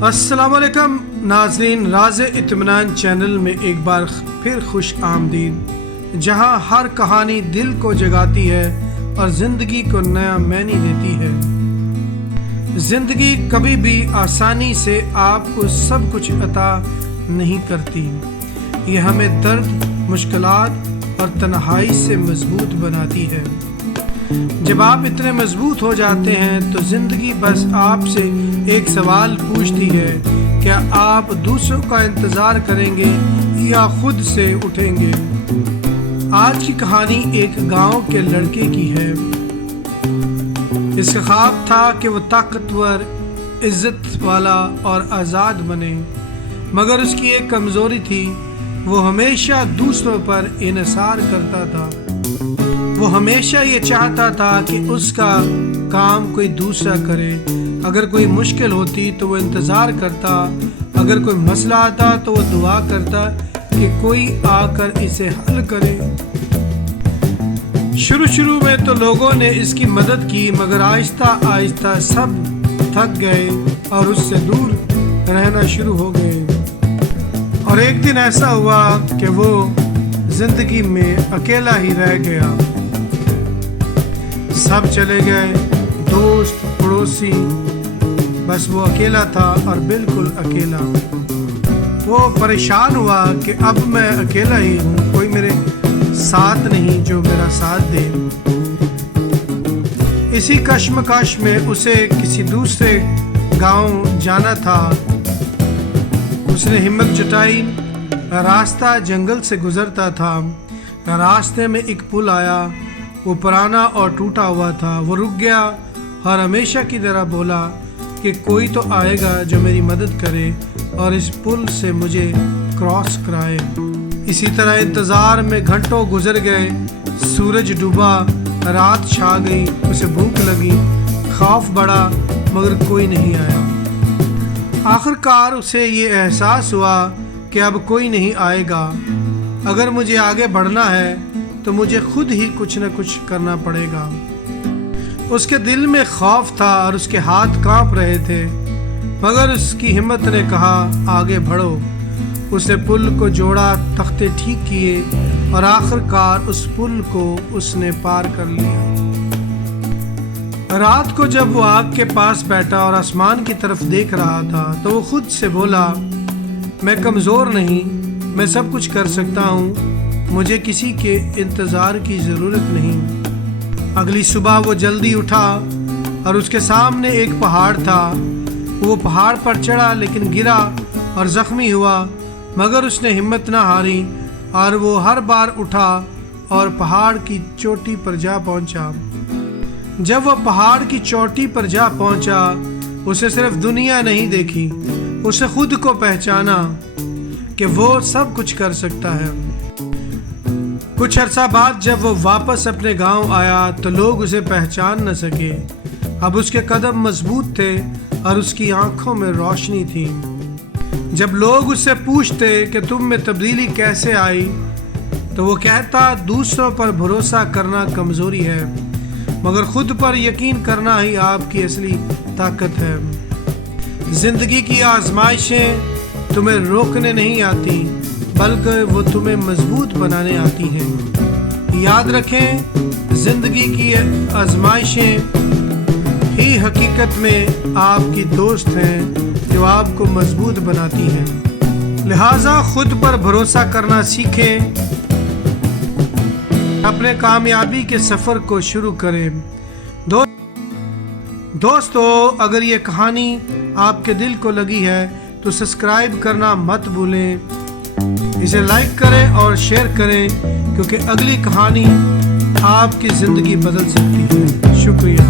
अस्सलाम वालेकुम नाज़रीन, राज़ इत्मीनान चैनल में एक बार फिर खुश आमदीद, जहां हर कहानी दिल को जगाती है और ज़िंदगी को नया मानी देती है। ज़िंदगी कभी भी आसानी से आपको सब कुछ अता नहीं करती। ये हमें दर्द, मुश्किलात और तन्हाई से मजबूत बनाती है। जब आप इतने मजबूत हो जाते हैं तो ज़िंदगी बस आपसे एक सवाल पूछती है, क्या आप दूसरों का इंतज़ार करेंगे या खुद से उठेंगे। आज की कहानी एक गांव के लड़के की है। इसका ख्वाब था कि वो ताकतवर, इज्जत वाला और आज़ाद बने, मगर उसकी एक कमज़ोरी थी, वो हमेशा दूसरों पर इन्हिसार करता था। वो हमेशा ये चाहता था कि उसका काम कोई दूसरा करे। अगर कोई मुश्किल होती तो वो इंतज़ार करता, अगर कोई मसला आता तो वो दुआ करता कि कोई आकर इसे हल करे। शुरू में तो लोगों ने इसकी मदद की, मगर आहिस्ता आहिस्ता सब थक गए और उससे दूर रहना शुरू हो गए। और एक दिन ऐसा हुआ कि वो जिंदगी में अकेला ही रह गया। सब चले गए, दोस्त, पड़ोसी, बस वो अकेला था और बिल्कुल अकेला। वो परेशान हुआ कि अब मैं अकेला ही हूँ, कोई मेरे साथ नहीं जो मेरा साथ दे। इसी कश्मकश में उसे किसी दूसरे गांव जाना था। उसने हिम्मत जुटाई। रास्ता जंगल से गुजरता था। रास्ते में एक पुल आया। वो पुराना और टूटा हुआ था। वो रुक गया और हमेशा की तरह बोला कि कोई तो आएगा जो मेरी मदद करे और इस पुल से मुझे क्रॉस कराए। इसी तरह इंतज़ार में घंटों गुजर गए। सूरज डूबा, रात छा गई। उसे भूख लगी, खौफ बढ़ा, मगर कोई नहीं आया। आखिरकार उसे ये एहसास हुआ कि अब कोई नहीं आएगा। अगर मुझे आगे बढ़ना है तो मुझे खुद ही कुछ न कुछ करना पड़ेगा। उसके दिल में खौफ था और उसके हाथ कांप रहे थे, मगर उसकी हिम्मत ने कहा, आगे बढ़ो। उसने पुल को जोड़ा, तख्ते ठीक किए और आखिरकार उस पुल को उसने पार कर लिया। रात को जब वो आग के पास बैठा और आसमान की तरफ देख रहा था तो वो खुद से बोला, मैं कमज़ोर नहीं, मैं सब कुछ कर सकता हूँ, मुझे किसी के इंतज़ार की ज़रूरत नहीं। अगली सुबह वो जल्दी उठा और उसके सामने एक पहाड़ था। वो पहाड़ पर चढ़ा लेकिन गिरा और ज़ख्मी हुआ, मगर उसने हिम्मत न हारी और वो हर बार उठा और पहाड़ की चोटी पर जा पहुंचा। जब वो पहाड़ की चोटी पर जा पहुंचा, उसे सिर्फ दुनिया नहीं देखी, उसे खुद को पहचाना कि वो सब कुछ कर सकता है। कुछ अरसा बाद जब वो वापस अपने गांव आया तो लोग उसे पहचान न सके। अब उसके कदम मजबूत थे और उसकी आंखों में रोशनी थी। जब लोग उससे पूछते कि तुम में तब्दीली कैसे आई, तो वो कहता, दूसरों पर भरोसा करना कमज़ोरी है, मगर खुद पर यकीन करना ही आपकी असली ताकत है। ज़िंदगी की आजमाइशें तुम्हें रोकने नहीं आती, बल्कि वो तुम्हें मजबूत बनाने आती हैं। याद रखें, ज़िंदगी की आजमाइशें ही हकीकत में आपकी दोस्त हैं जो आपको मजबूत बनाती हैं। लिहाजा खुद पर भरोसा करना सीखें। अपने कामयाबी के सफ़र को शुरू करें। दोस्तों, अगर ये कहानी आपके दिल को लगी है तो सब्सक्राइब करना मत भूलें। इसे लाइक करें और शेयर करें, क्योंकि अगली कहानी आपकी ज़िंदगी बदल सकती है। शुक्रिया।